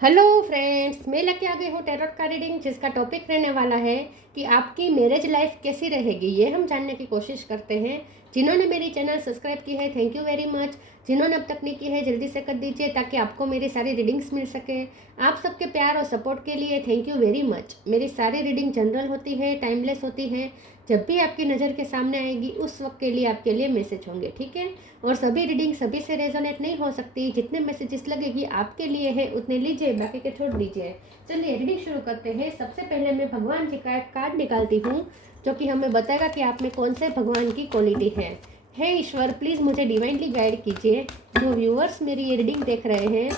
Hello friends, मैं लेके आ गई हूँ टैरोट का रीडिंग, जिसका टॉपिक रहने वाला है कि आपकी मैरिज लाइफ कैसी रहेगी। ये हम जानने की कोशिश करते हैं। जिन्होंने मेरी चैनल सब्सक्राइब की है, थैंक यू वेरी मच। जिन्होंने अब तक नहीं की है, जल्दी से कर दीजिए ताकि आपको मेरी सारी रीडिंग्स मिल सके। आप सबके प्यार और सपोर्ट के लिए थैंक यू वेरी मच। मेरी सारी रीडिंग जनरल होती है, टाइमलेस होती है। जब भी आपकी नज़र के सामने आएगी उस वक्त के लिए आपके लिए मैसेज होंगे, ठीक है। और सभी रीडिंग सभी से रेजोनेट नहीं हो सकती। जितने मैसेजेस लगेगी आपके लिए है उतने लीजिए, बाकी के छोड़ दीजिए। चलिए रीडिंग शुरू करते हैं। सबसे पहले मैं भगवान जी का एक कार्ड निकालती हूँ जो कि हमें बताएगा कि आप में कौन से भगवान की क्वालिटी है। हे ईश्वर, प्लीज़ मुझे डिवाइनली गाइड कीजिए। जो व्यूअर्स मेरी ये रीडिंग देख रहे हैं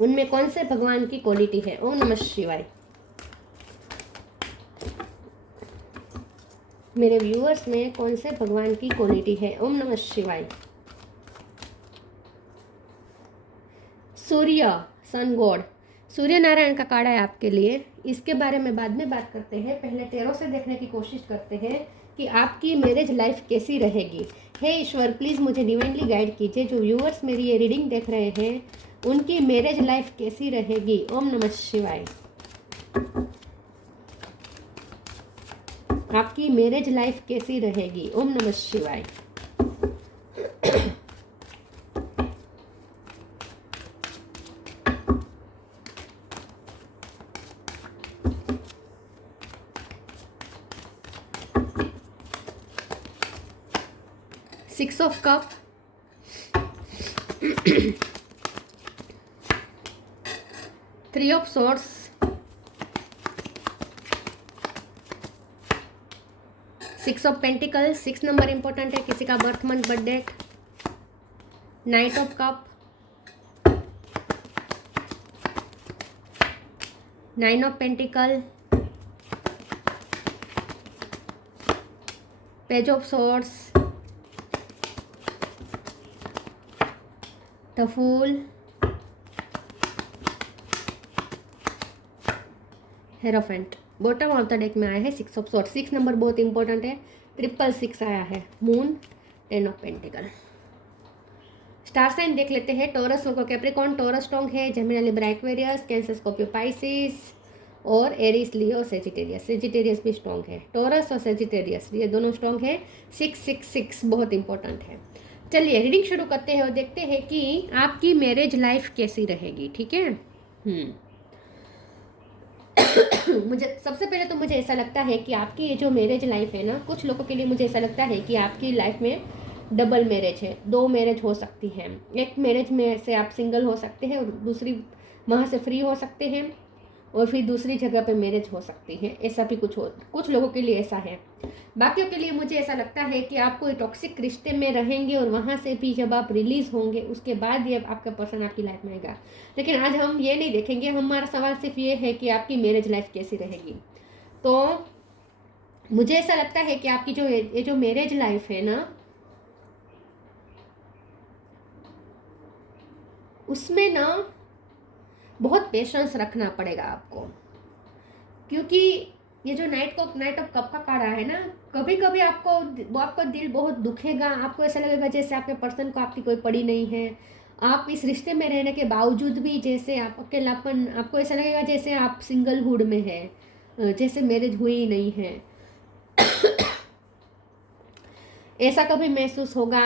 उनमें कौन से भगवान की क्वालिटी है। ओम नमः शिवाय। मेरे व्यूअर्स में कौन से भगवान की क्वालिटी है। ओम नमः शिवाय। सूर्य, सन गॉड, सूर्य नारायण का कार्ड है आपके लिए। इसके बारे में बाद में बात करते हैं। पहले टैरो से देखने की कोशिश करते हैं कि आपकी मैरिज लाइफ कैसी रहेगी। हे ईश्वर, प्लीज़ मुझे डिवाइनली गाइड कीजिए। जो व्यूअर्स मेरी ये रीडिंग देख रहे हैं उनकी मैरिज लाइफ कैसी रहेगी। ओम नमः शिवाय। आपकी मैरिज लाइफ कैसी रहेगी। ओम नमः शिवाय। Six of cup, three of swords, six of pentacle. 6 number important है, किसी का birth month birth date. Knight of cup, 9 of pentacle, page of swords, the fool, hierophant. Bottom of the deck में आया है 6 ऑफ सॉर्ड्स। 6 नंबर बहुत important है। 666 आया है। Moon, 10 of pentacle. Star sign देख लेते हैं। टॉरस लोगो कैप्रिकॉन, टॉरस स्ट्रॉन्ग है। Gemini, Libra, Aquarius, cancer, Scorpio, Pisces और एरीज, लियो, सेजिटेरियस। सेजिटेरियस भी स्ट्रॉन्ग है। टॉरस और सेजिटेरियस ये दोनों स्ट्रॉन्ग है। 666 बहुत इंपॉर्टेंट है। चलिए रीडिंग शुरू करते हैं और देखते हैं कि आपकी मैरिज लाइफ कैसी रहेगी, ठीक है। मुझे सबसे पहले तो मुझे ऐसा लगता है कि आपकी ये जो मैरिज लाइफ है ना, कुछ लोगों के लिए मुझे ऐसा लगता है कि आपकी लाइफ में डबल मैरिज है। 2 मैरिज हो सकती हैं। एक मैरिज में से आप सिंगल हो सकते हैं और दूसरी वहाँ से फ्री हो सकते हैं और फिर दूसरी जगह पे मैरिज हो सकती है। ऐसा भी कुछ लोगों के लिए ऐसा है। बाकियों के लिए मुझे ऐसा लगता है कि आप कोई टॉक्सिक रिश्ते में रहेंगे और वहाँ से भी जब आप रिलीज़ होंगे उसके बाद ये आपका पर्सन आपकी लाइफ में आएगा। लेकिन आज हम ये नहीं देखेंगे। हमारा सवाल सिर्फ ये है कि आपकी मैरिज लाइफ कैसी रहेगी। तो मुझे ऐसा लगता है कि आपकी ये जो मैरिज लाइफ है ना, उसमें ना बहुत पेशेंस रखना पड़ेगा आपको, क्योंकि ये जो नाइट ऑफ कप का कार्ड है ना, कभी कभी आपका दिल बहुत दुखेगा। आपको ऐसा लगेगा जैसे आपके पर्सन को आपकी कोई पड़ी नहीं है। आप इस रिश्ते में रहने के बावजूद भी जैसे आप अकेलापन, आपको ऐसा लगेगा जैसे आप सिंगलहुड में है, जैसे मैरिज हुई ही नहीं है। ऐसा कभी महसूस होगा।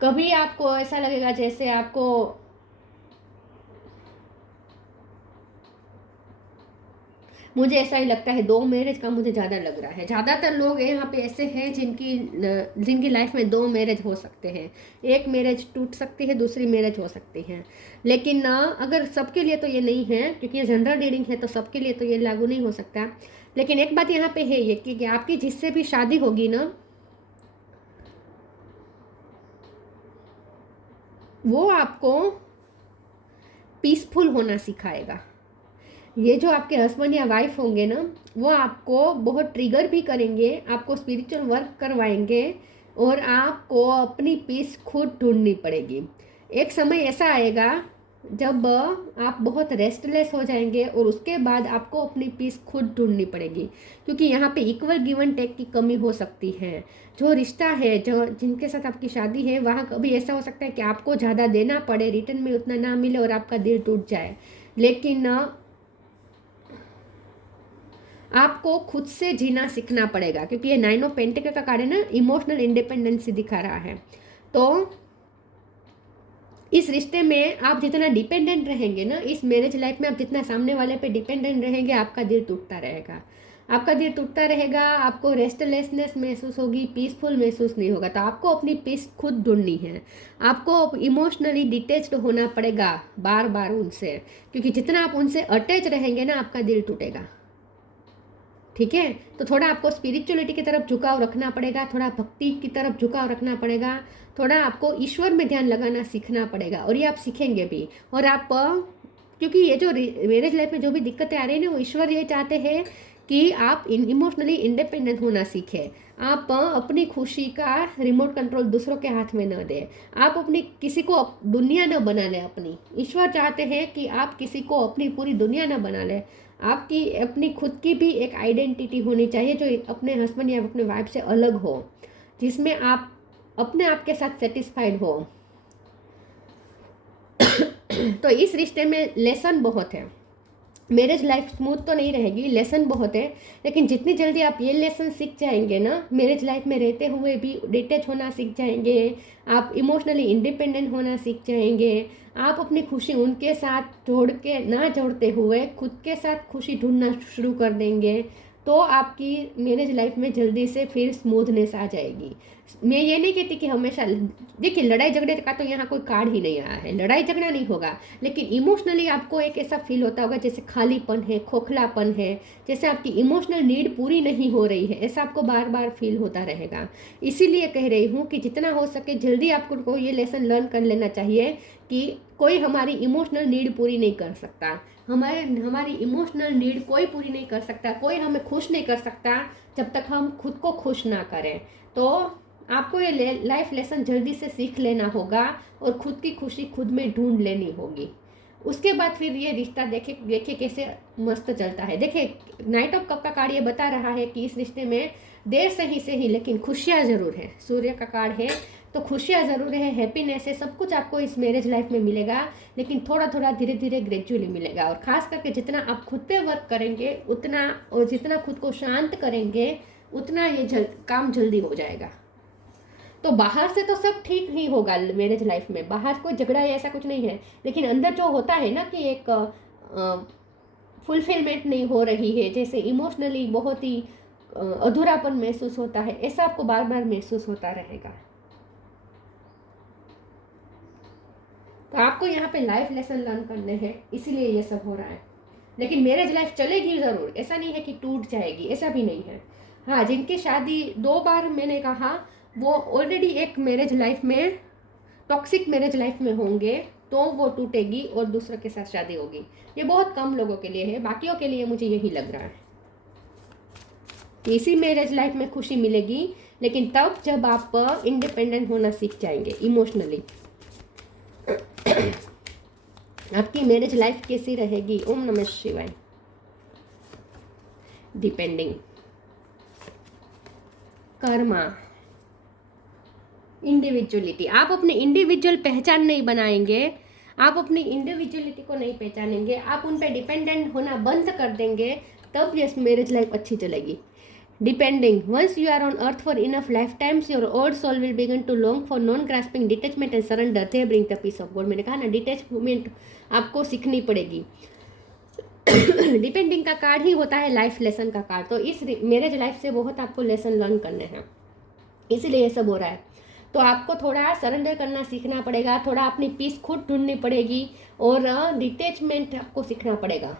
कभी आपको ऐसा लगेगा जैसे आपको मुझे ऐसा ही लगता है 2 मैरिज का मुझे ज़्यादा लग रहा है। ज़्यादातर लोग यहाँ पे ऐसे हैं जिनकी लाइफ में 2 मैरिज हो सकते हैं। एक मैरिज टूट सकती है, दूसरी मैरिज हो सकती है। लेकिन ना, अगर सबके लिए तो ये नहीं है, क्योंकि ये जनरल रीडिंग है तो सबके लिए तो ये लागू नहीं हो सकता। लेकिन एक बात यहाँ पे है ये कि आपकी जिससे भी शादी होगी ना, वो आपको पीसफुल होना सिखाएगा। ये जो आपके हस्बैंड या वाइफ होंगे ना, वो आपको बहुत ट्रिगर भी करेंगे, आपको स्पिरिचुअल वर्क करवाएंगे और आपको अपनी पीस खुद ढूंढनी पड़ेगी। एक समय ऐसा आएगा जब आप बहुत रेस्टलेस हो जाएंगे और उसके बाद आपको अपनी पीस खुद ढूंढनी पड़ेगी, क्योंकि यहाँ पे इक्वल गिव एंड टेक की कमी हो सकती है। जो रिश्ता है, जो जिनके साथ आपकी शादी है, वहाँ कभी ऐसा हो सकता है कि आपको ज़्यादा देना पड़े, रिटर्न में उतना ना मिले और आपका दिल टूट जाए। लेकिन आपको खुद से जीना सीखना पड़ेगा, क्योंकि ये 9 ऑफ पेंटिकल का कार्ड है ना, इमोशनल इंडिपेंडेंसी दिखा रहा है। तो इस रिश्ते में आप जितना डिपेंडेंट रहेंगे ना, इस मैरिज लाइफ में आप जितना सामने वाले पे डिपेंडेंट रहेंगे, आपका दिल टूटता रहेगा, आपका दिल टूटता रहेगा, आपको रेस्टलेसनेस महसूस होगी, पीसफुल महसूस नहीं होगा। तो आपको अपनी पीस खुद ढूंढनी है, आपको इमोशनली डिटेच्ड होना पड़ेगा बार बार उनसे, क्योंकि जितना आप उनसे अटैच रहेंगे ना, आपका दिल टूटेगा। ठीक है, तो थोड़ा आपको स्पिरिचुअलिटी की तरफ झुकाव रखना पड़ेगा, थोड़ा भक्ति की तरफ झुकाव रखना पड़ेगा, थोड़ा आपको ईश्वर में ध्यान लगाना सीखना पड़ेगा, और ये आप सीखेंगे भी। और आप क्योंकि ये जो मैरिज लाइफ में जो भी दिक्कतें आ रही है ना, वो ईश्वर ये चाहते हैं कि आप इमोशनली इंडिपेंडेंट होना सीखें। आप अपनी खुशी का रिमोट कंट्रोल दूसरों के हाथ में न दें, आप अपनी किसी को दुनिया न बना लें अपनी। ईश्वर चाहते हैं कि आप किसी को अपनी पूरी दुनिया न बना लें, आपकी अपनी खुद की भी एक आइडेंटिटी होनी चाहिए जो अपने हस्बैंड या अपने वाइफ से अलग हो, जिसमें आप अपने आप के साथ सेटिस्फाइड हो। तो इस रिश्ते में लेसन बहुत है, मैरिज लाइफ स्मूथ तो नहीं रहेगी, लेसन बहुत है। लेकिन जितनी जल्दी आप ये लेसन सीख जाएंगे ना, मैरिज लाइफ में रहते हुए भी डिटेच होना सीख जाएंगे, आप इमोशनली इंडिपेंडेंट होना सीख जाएंगे, आप अपनी खुशी उनके साथ जोड़ के ना जोड़ते हुए खुद के साथ खुशी ढूंढना शुरू कर देंगे, तो आपकी मैरिज लाइफ में जल्दी से फिर स्मूथनेस आ जाएगी। मैं ये नहीं कहती कि हमेशा, देखिए लड़ाई झगड़े का तो यहाँ कोई कार्ड ही नहीं आया है, लड़ाई झगड़ा नहीं होगा, लेकिन इमोशनली आपको एक ऐसा फील होता होगा जैसे खालीपन है, खोखलापन है, जैसे आपकी इमोशनल नीड पूरी नहीं हो रही है, ऐसा आपको बार बार फील होता रहेगा। इसीलिए कह रही हूँ कि जितना हो सके जल्दी आपको ये लेसन लर्न कर लेना चाहिए कि कोई हमारी इमोशनल नीड पूरी नहीं कर सकता, हमारी इमोशनल नीड कोई पूरी नहीं कर सकता, कोई हमें खुश नहीं कर सकता जब तक हम खुद को खुश ना करें। तो आपको ये लाइफ लेसन जल्दी से सीख लेना होगा और खुद की खुशी खुद में ढूंढ लेनी होगी। उसके बाद फिर ये रिश्ता देखे कैसे मस्त चलता है। देखिए नाइट ऑफ कप का कार्ड ये बता रहा है कि इस रिश्ते में देर से ही लेकिन खुशियाँ ज़रूर है। सूर्य का कार्ड है तो खुशियाँ ज़रूर है, हैप्पीनेस है, सब कुछ आपको इस मैरिज लाइफ में मिलेगा, लेकिन थोड़ा थोड़ा धीरे धीरे ग्रेजुअली मिलेगा। और ख़ास करके जितना आप खुद पे वर्क करेंगे उतना, और जितना खुद को शांत करेंगे उतना ये काम जल्दी हो जाएगा। तो बाहर से तो सब ठीक ही होगा मैरिज लाइफ में, बाहर कोई झगड़ा या ऐसा कुछ नहीं है, लेकिन अंदर जो होता है ना कि एक फुलफिलमेंट नहीं हो रही है, जैसे इमोशनली बहुत ही अधूरापन महसूस होता है, ऐसा आपको बार बार महसूस होता रहेगा। तो आपको यहाँ पे लाइफ लेसन लर्न करने हैं, इसीलिए ये सब हो रहा है। लेकिन मैरिज लाइफ चलेगी ज़रूर, ऐसा नहीं है कि टूट जाएगी, ऐसा भी नहीं है। हाँ, जिनकी शादी 2 बार मैंने कहा वो ऑलरेडी एक मैरिज लाइफ में, टॉक्सिक मैरिज लाइफ में होंगे, तो वो टूटेगी और दूसरों के साथ शादी होगी। ये बहुत कम लोगों के लिए है, बाकियों के लिए मुझे यही लग रहा है कि इसी मैरिज लाइफ में खुशी मिलेगी, लेकिन तब जब आप इंडिपेंडेंट होना सीख जाएंगे इमोशनली। आपकी मैरिज लाइफ कैसी रहेगी? ओम नमः शिवाय। Depending, Karma, individuality. आप अपनी इंडिविजुअल पहचान नहीं बनाएंगे, आप अपनी इंडिविजुअलिटी को नहीं पहचानेंगे, आप उन पर डिपेंडेंट होना बंद कर देंगे, तब ये मैरिज लाइफ अच्छी चलेगी। Depending, once you are on earth for enough lifetimes, your old soul will begin to long for non-grasping detachment and surrender. They bring the peace of God. मैंने कहा ना, डिटैचमेंट आपको सीखनी पड़ेगी। डिपेंडिंग का card ही होता है लाइफ लेसन का कार्ड, तो इस मैरिज लाइफ से बहुत आपको लेसन लर्न करने हैं, इसीलिए ये सब हो रहा है। तो आपको थोड़ा सरेंडर करना सीखना पड़ेगा, थोड़ा अपनी पीस खुद ढूंढनी पड़ेगी, और डिटैचमेंट आपको सीखना पड़ेगा।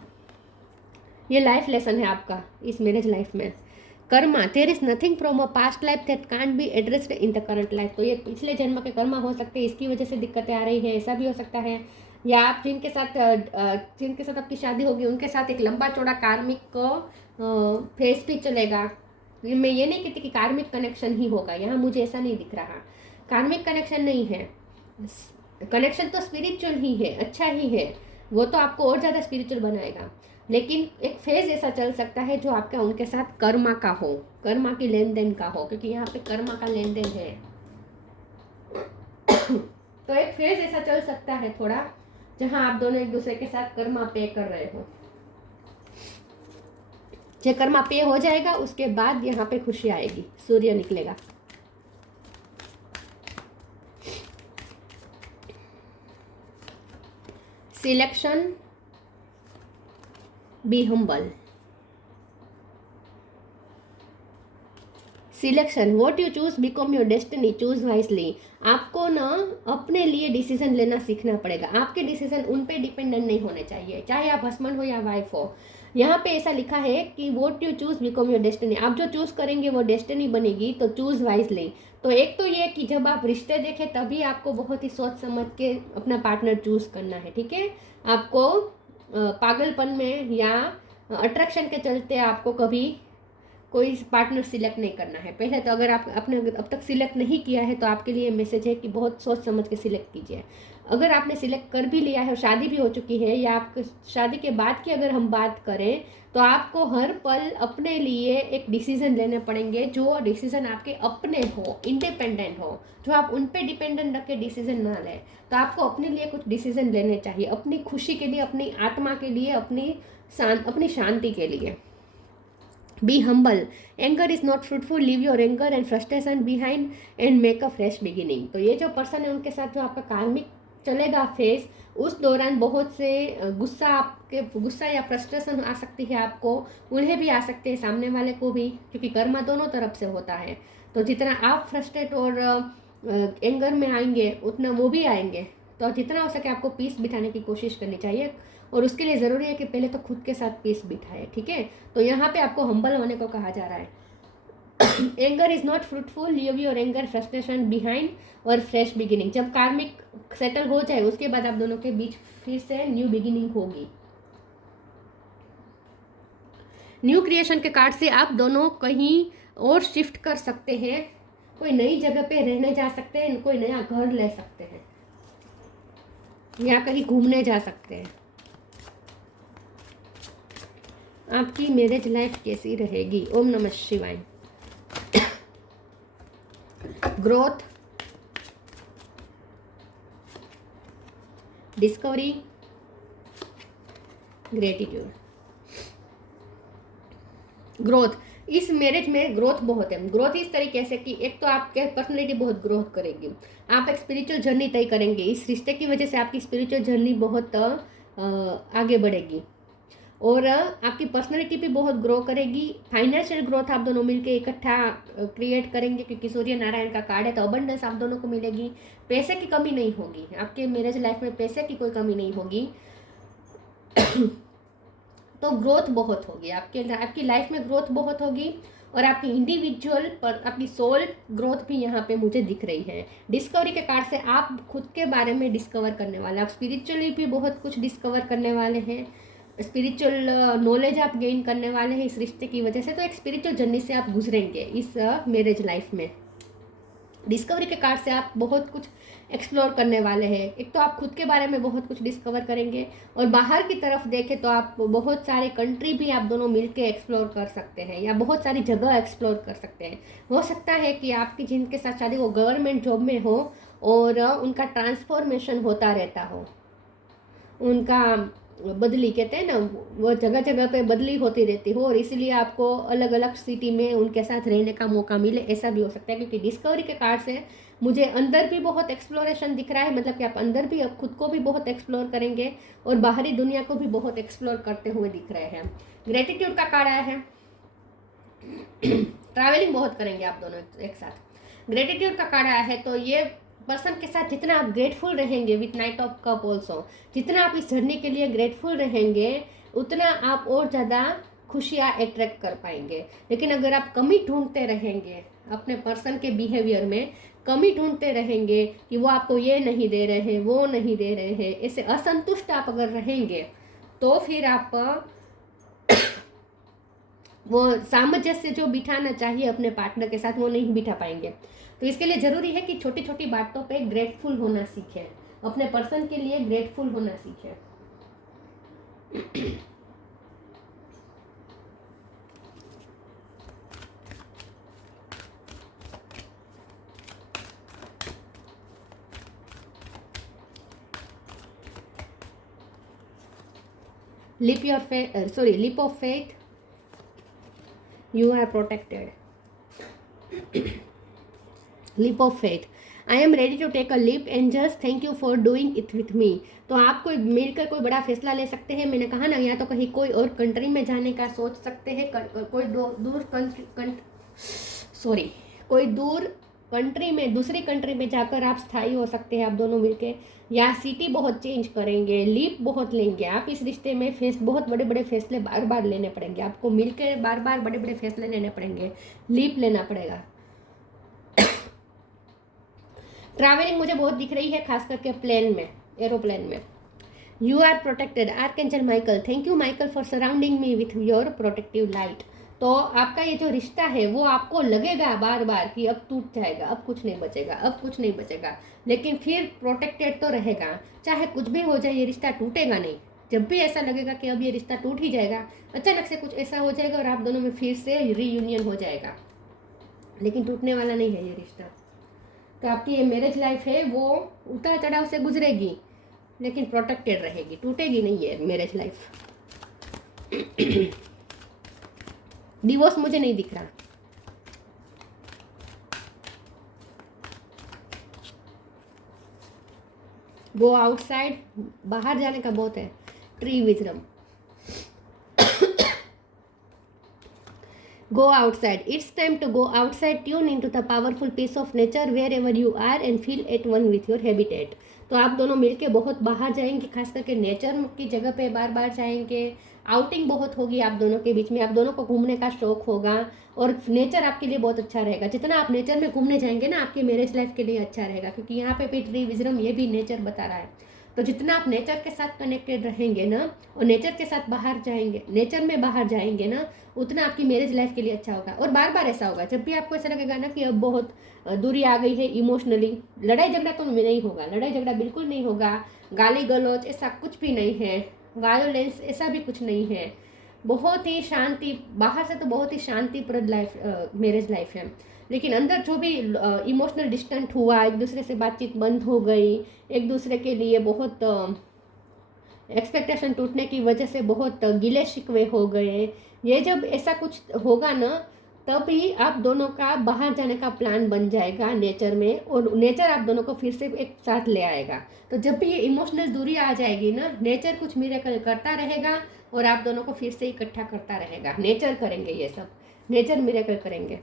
ये लाइफ लेसन है आपका इस मैरिज लाइफ में। Karma, there is nothing from a past life that can't be addressed in the current life. तो ये पिछले जन्म के कर्मा हो सकते हैं, इसकी वजह से दिक्कतें आ रही है, ऐसा भी हो सकता है। या आप जिनके साथ आपकी शादी होगी उनके साथ एक लंबा चौड़ा कार्मिक फेस भी चलेगा। मैं ये नहीं कहती कि कार्मिक कनेक्शन ही होगा, यहाँ मुझे ऐसा नहीं दिख रहा, कार्मिक कनेक्शन नहीं है, कनेक्शन तो स्पिरिचुअल ही है, अच्छा ही है, वो तो आपको और ज़्यादा स्पिरिचुअल बनाएगा। लेकिन एक फेज ऐसा चल सकता है जो आपका उनके साथ कर्मा का हो, कर्मा की लेन देन का हो, क्योंकि यहाँ पे कर्मा का लेन देन है। तो एक फेज ऐसा चल सकता है थोड़ा, जहाँ आप दोनों एक दूसरे के साथ कर्मा पे कर रहे हो। जब कर्मा पे हो जाएगा उसके बाद यहाँ पे खुशी आएगी, सूर्य निकलेगा। Selection, be humble. Selection, what you choose become your destiny, choose wisely. आपको ना अपने लिए डिसीजन लेना सीखना पड़ेगा। आपके डिसीजन उन पे डिपेंडेंट नहीं होने चाहिए, चाहे आप हस्बैंड हो या वाइफ हो। यहाँ पे ऐसा लिखा है कि what you choose become your destiny, आप जो चूज करेंगे वो डेस्टिनी बनेगी, तो चूज वाइजली। तो एक तो ये कि जब आप रिश्ते देखें तभी आपको बहुत ही सोच समझ के अपना पार्टनर चूज करना है, ठीक है। आपको पागलपन में या अट्रैक्शन के चलते आपको कभी कोई पार्टनर सिलेक्ट नहीं करना है। पहले तो अगर आप अपने अब तक सिलेक्ट नहीं किया है तो आपके लिए मैसेज है कि बहुत सोच समझ के सिलेक्ट कीजिए। अगर आपने सिलेक्ट कर भी लिया है और शादी भी हो चुकी है, या आप शादी के बाद की अगर हम बात करें, तो आपको हर पल अपने लिए एक डिसीजन लेने पड़ेंगे, जो डिसीजन आपके अपने हो, इंडिपेंडेंट हो, जो आप उन पे डिपेंडेंट रख के डिसीजन ना लें। तो आपको अपने लिए कुछ डिसीजन लेने चाहिए, अपनी खुशी के लिए, अपनी आत्मा के लिए, अपनी शांति के लिए। Be humble. Anger is not fruitful. Leave your anger and frustration behind and make a fresh beginning. तो ये जो पर्सन है उनके साथ जो आपका कार्मिक चलेगा फेस, उस दौरान बहुत से गुस्सा या फ्रस्ट्रेशन आ सकती है आपको, उन्हें भी आ सकते हैं, सामने वाले को भी, क्योंकि कर्मा दोनों तरफ से होता है। तो जितना आप फ्रस्ट्रेट और एंगर में आएंगे उतना वो भी आएंगे। तो जितना हो सके आपको पीस बिठाने की कोशिश करनी चाहिए, और उसके लिए ज़रूरी है कि पहले तो खुद के साथ पीस बिठाए, ठीक है। तो यहाँ पे आपको हम्बल होने को कहा जा रहा है। Anger is not fruitful, leave your anger frustration behind और फ्रेश बिगिनिंग। जब कार्मिक सेटल हो जाए उसके बाद आप दोनों के बीच फिर से न्यू बिगिनिंग होगी। न्यू क्रिएशन के कार्ड से आप दोनों कहीं और शिफ्ट कर सकते हैं, कोई नई जगह पे रहने जा सकते हैं, कोई नया घर ले सकते हैं, या कहीं घूमने जा सकते हैं। आपकी मैरिज लाइफ कैसी रहेगी? ओम नमः शिवाय। Growth, discovery, gratitude. ग्रोथ, इस मैरिज में ग्रोथ बहुत है। ग्रोथ इस तरीके से कि एक तो आपके पर्सनैलिटी बहुत ग्रोथ करेगी, आप एक स्पिरिचुअल जर्नी तय करेंगे। इस रिश्ते की वजह से आपकी स्पिरिचुअल जर्नी बहुत आगे बढ़ेगी, और आपकी पर्सनैलिटी भी बहुत ग्रो करेगी। फाइनेंशियल ग्रोथ आप दोनों मिलके इकट्ठा क्रिएट करेंगे, क्योंकि सूर्य नारायण का कार्ड है, तो अबंडेंस आप दोनों को मिलेगी। पैसे की कमी नहीं होगी, आपके मैरिज लाइफ में पैसे की कोई कमी नहीं होगी। तो ग्रोथ बहुत होगी आपकी लाइफ में, ग्रोथ बहुत होगी। और आपकी इंडिविजुअल पर आपकी सोल ग्रोथ भी यहाँ पे मुझे दिख रही है। डिस्कवरी के कार्ड से आप खुद के बारे में डिस्कवर करने वाले, आप स्पिरिचुअली भी बहुत कुछ डिस्कवर करने वाले हैं, स्पिरिचुअल नॉलेज आप गेन करने वाले हैं इस रिश्ते की वजह से। तो एक स्पिरिचुअल जर्नी से आप गुजरेंगे इस मैरिज लाइफ में। डिस्कवरी के कार्ड से आप बहुत कुछ एक्सप्लोर करने वाले हैं। एक तो आप खुद के बारे में बहुत कुछ डिस्कवर करेंगे, और बाहर की तरफ देखें तो आप बहुत सारे कंट्री भी आप दोनों मिलके एक्सप्लोर कर सकते हैं, या बहुत सारी जगह एक्सप्लोर कर सकते हैं। हो सकता है कि आपकी जिनके साथ शादी वो गवर्नमेंट जॉब में हो, और उनका ट्रांसफॉर्मेशन होता रहता हो, उनका बदली कहते हैं ना, वो जगह जगह पे बदली होती रहती हो, और इसीलिए आपको अलग अलग सिटी में उनके साथ रहने का मौका मिले, ऐसा भी हो सकता है। क्योंकि डिस्कवरी के कार्ड से मुझे अंदर भी बहुत एक्सप्लोरेशन दिख रहा है, मतलब कि आप अंदर भी अब खुद को भी बहुत एक्सप्लोर करेंगे, और बाहरी दुनिया को भी बहुत एक्सप्लोर करते हुए दिख रहे हैं। ग्रेटिट्यूड का कार्ड आया है, ट्रैवलिंग बहुत करेंगे आप दोनों एक साथ। ग्रेटिट्यूड का कार्ड आया है, तो ये पर्सन के साथ जितना आप ग्रेटफुल रहेंगे, with night of cup also, जितना आप इस जर्नी के लिए ग्रेटफुल रहेंगे उतना आप और ज़्यादा खुशियाँ अट्रैक्ट कर पाएंगे। लेकिन अगर आप कमी ढूंढते रहेंगे अपने पर्सन के बिहेवियर में, कमी ढूंढते रहेंगे कि वो आपको ये नहीं दे रहे हैं, वो नहीं दे रहे हैं, ऐसे असंतुष्ट आप अगर रहेंगे, तो फिर आप वो सामंजस्य जो बिठाना चाहिए अपने पार्टनर के साथ वो नहीं बिठा पाएंगे। तो इसके लिए ज़रूरी है कि छोटी छोटी बातों पे ग्रेटफुल होना सीखें। अपने पर्सन के लिए ग्रेटफुल होना सीखें। leap your faith, leap of faith, you are protected. leap of faith, I am ready to take a leap and just thank you for doing it with me. तो आप कोई मिलकर कोई बड़ा फैसला ले सकते हैं। मैंने कहा ना, या तो कहीं कोई और कंट्री में जाने का सोच सकते हैं, कोई दूर कोई दूर कंट्री में, दूसरी कंट्री में जाकर आप स्थायी हो सकते हैं आप दोनों मिलके, या सिटी बहुत चेंज करेंगे, लीप बहुत लेंगे आप इस रिश्ते में। बहुत बड़े बड़े फैसले बार बार लेने पड़ेंगे आपको, मिलकर बार बार बड़े बड़े फैसले लेने पड़ेंगे, लीप लेना पड़ेगा। ट्रैवलिंग मुझे बहुत दिख रही है, खास करके प्लेन में, एरोप्लेन में। You are protected, archangel Michael, thank you Michael for surrounding me with your protective light. तो आपका ये जो रिश्ता है वो आपको लगेगा बार बार कि अब टूट जाएगा, अब कुछ नहीं बचेगा, अब कुछ नहीं बचेगा, लेकिन फिर प्रोटेक्टेड तो रहेगा। चाहे कुछ भी हो जाए, ये रिश्ता टूटेगा नहीं। जब भी ऐसा लगेगा कि अब ये रिश्ता टूट ही जाएगा, अचानक से कुछ ऐसा हो जाएगा और आप दोनों में फिर से रीयूनियन हो जाएगा, लेकिन टूटने वाला नहीं है ये रिश्ता। तो आपकी ये मैरिज लाइफ है वो उतार चढ़ाव से गुजरेगी, लेकिन प्रोटेक्टेड रहेगी, टूटेगी नहीं है मैरिज लाइफ। डिवोर्स मुझे नहीं दिख रहा। गो आउटसाइड, बाहर जाने का बहुत है। Tree wisdom, go outside, it's time to go outside, tune into the powerful peace of nature wherever you are and feel at one with your habitat। तो आप दोनों मिलके बहुत बाहर जाएंगे, खास करके नेचर की जगह पे बार बार जाएंगे, आउटिंग बहुत होगी आप दोनों के बीच में, आप दोनों को घूमने का शौक होगा और नेचर आपके लिए बहुत अच्छा रहेगा। जितना आप नेचर में घूमने जाएंगे ना, आपकी मैरिज लाइफ के लिए अच्छा रहेगा, क्योंकि यहाँ पे भी ट्री विजडम ये भी नेचर बता रहा है। तो जितना आप नेचर के साथ कनेक्टेड रहेंगे ना, और नेचर के साथ बाहर जाएंगे, नेचर में बाहर जाएंगे ना, उतना आपकी मैरिज लाइफ के लिए अच्छा होगा। और बार बार ऐसा होगा, जब भी आपको ऐसा लगेगा ना कि अब बहुत दूरी आ गई है इमोशनली, लड़ाई झगड़ा तो नहीं होगा, लड़ाई झगड़ा बिल्कुल नहीं होगा, गाली गलौज ऐसा कुछ भी नहीं है, वायोलेंस ऐसा भी कुछ नहीं है, बहुत ही शांति, बाहर से तो बहुत ही शांतिप्रद लाइफ मैरिज लाइफ है। लेकिन अंदर जो भी इमोशनल डिस्टेंट हुआ, एक दूसरे से बातचीत बंद हो गई, एक दूसरे के लिए बहुत एक्सपेक्टेशन टूटने की वजह से बहुत गिले शिकवे हो गए, ये जब ऐसा कुछ होगा ना, तभी आप दोनों का बाहर जाने का प्लान बन जाएगा नेचर में, और नेचर आप दोनों को फिर से एक साथ ले आएगा। तो जब भी ये इमोशनल दूरी आ जाएगी ना, नेचर कुछ मिरेकल करता रहेगा और आप दोनों को फिर से इकट्ठा करता रहेगा। नेचर करेंगे ये सब, नेचर मिरेकल करेंगे।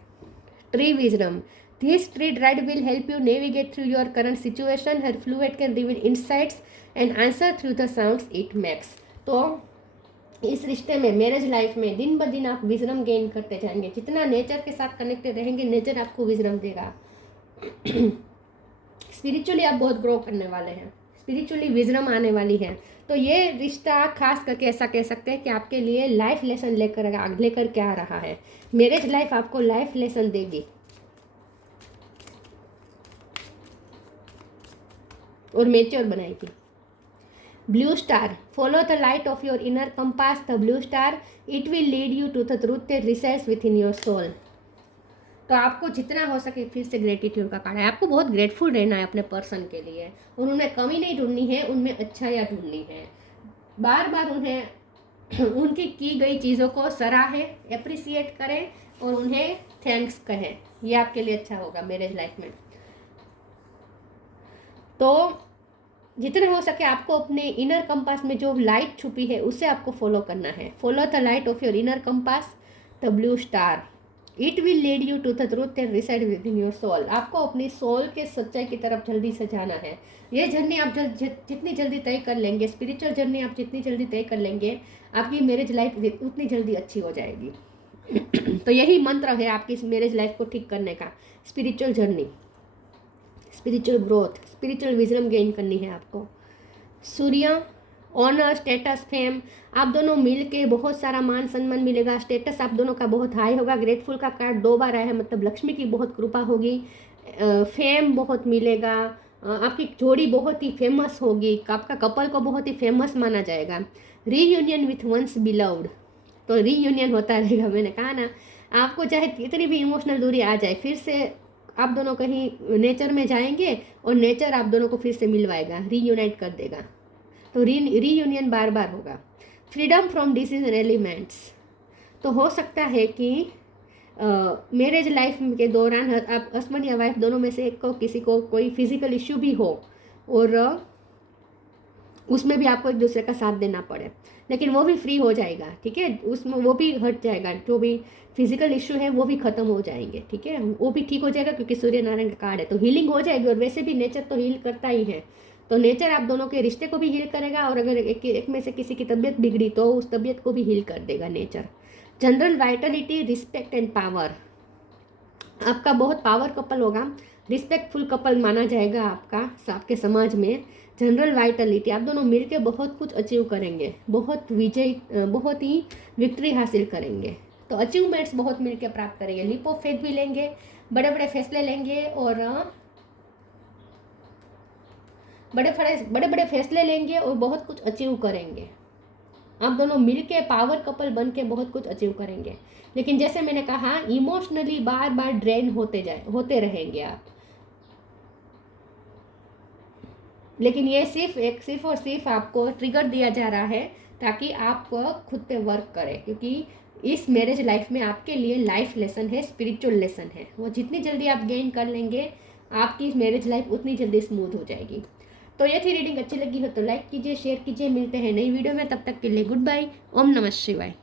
Tree wisdom, this tree dried will help you navigate through your current situation, her fluid can reveal insights and answer through the sounds it makes. तो इस रिश्ते में, मैरिज लाइफ में दिन ब दिन आप विजडम गेन करते जाएंगे। जितना नेचर के साथ कनेक्टेड रहेंगे, नेचर आपको विजडम देगा। स्पिरिचुअली आप बहुत ग्रो करने वाले हैं, स्पिरिचुअली विजडम आने वाली है। तो ये रिश्ता खास करके ऐसा कह सकते हैं कि आपके लिए लाइफ लेसन लेकर के आ रहा है। मैरिज लाइफ आपको लाइफ लेसन देगी और मैच्योर बनाएगी। Blue star, follow the light of your inner compass, the blue star, it will lead you to the truth that resides within your soul. तो आपको जितना हो सके फिर से ग्रेटिट्यूड का कार्ड है। आपको बहुत ग्रेटफुल रहना है अपने पर्सन के लिए, और उनमें कमी नहीं ढूंढनी है, उनमें अच्छाइयाँ ढूंढनी है। बार बार उन्हें उनकी की गई चीज़ों को सराहें, एप्रिसिएट करें और उन्हें थैंक्स कहें। ये आपके लिए अच्छा होगा मैरिज लाइफ में। तो जितना हो सके आपको अपने इनर कंपास में जो लाइट छुपी है उसे आपको फॉलो करना है। Follow the light of your inner compass, the blue star, it will lead you to the truth that reside within your soul. आपको अपनी सोल के सच्चाई की तरफ जल्दी से जाना है। ये जर्नी आप जितनी जल्दी तय कर लेंगे, स्पिरिचुअल जर्नी आप जितनी जल्दी तय कर लेंगे, आपकी मैरिज लाइफ उतनी जल्दी अच्छी हो जाएगी। तो यही मंत्र है आपकी इस मैरिज लाइफ को ठीक करने का। Spiritual journey, spiritual growth, spiritual wisdom gain करनी है आपको। सूर्य, ऑनर, स्टेटस, फेम, आप दोनों मिल के बहुत सारा मान सम्मान मिलेगा। स्टेटस आप दोनों का बहुत हाई होगा। ग्रेटफुल का कार्ड 2 बार आया है, मतलब लक्ष्मी की बहुत कृपा होगी। फेम बहुत मिलेगा, आपकी जोड़ी बहुत ही फेमस होगी, आपका कपल को बहुत ही फेमस माना जाएगा। रीयूनियन विथ वंस बिलव्ड, तो रीयूनियन होता रहेगा। मैंने कहा ना, आपको चाहे कितनी भी इमोशनल दूरी आ जाए, फिर से आप दोनों कहीं नेचर में जाएंगे और नेचर आप दोनों को फिर से मिलवाएगा, रीयूनाइट कर देगा। तो रीयूनियन बार बार होगा। फ्रीडम फ्रॉम डिसीजन एलिमेंट्स, तो हो सकता है कि मैरिज लाइफ के दौरान आप हस्बैंड या वाइफ दोनों में से एक को किसी को कोई फिजिकल इश्यू भी हो और उसमें भी आपको एक दूसरे का साथ देना पड़े, लेकिन वो भी फ्री हो जाएगा, ठीक है। उसमें वो भी हट जाएगा, जो भी फिजिकल इश्यू है वो भी खत्म हो जाएंगे, ठीक है। वो भी ठीक हो जाएगा क्योंकि सूर्य नारायण का कार्ड है, तो हीलिंग हो जाएगी। और वैसे भी नेचर तो हील करता ही है, तो नेचर आप दोनों के रिश्ते को भी हील करेगा, और अगर एक में से किसी की तबीयत बिगड़ी तो उस तबीयत को भी हील कर देगा nature. General Vitality, respect and power, आपका बहुत पावर कपल होगा, रिस्पेक्टफुल कपल माना जाएगा आपके समाज में। जनरल वाइटलिटी, आप दोनों मिलकर बहुत कुछ अचीव करेंगे, बहुत ही विक्ट्री हासिल करेंगे। तो अचीवमेंट्स बहुत मिलकर प्राप्त करेंगे, लीप ऑफ फेथ भी लेंगे, बड़े बड़े फैसले लेंगे, और बड़े बड़े फैसले लेंगे और बहुत कुछ अचीव करेंगे। आप दोनों मिलके पावर कपल बन के बहुत कुछ अचीव करेंगे। लेकिन जैसे मैंने कहा, इमोशनली बार बार ड्रेन होते रहेंगे आप। लेकिन ये सिर्फ और सिर्फ आपको ट्रिगर दिया जा रहा है ताकि आप खुद पे वर्क करें, क्योंकि इस मैरिज लाइफ में आपके लिए लाइफ लेसन है, स्पिरिचुअल लेसन है। वो जितनी जल्दी आप गेन कर लेंगे, आपकी मैरिज लाइफ उतनी जल्दी स्मूथ हो जाएगी। तो ये थी रीडिंग, अच्छी लगी हो तो लाइक कीजिए, शेयर कीजिए। मिलते हैं नई वीडियो में, तब तक के लिए गुड बाय। ओम नमः शिवाय।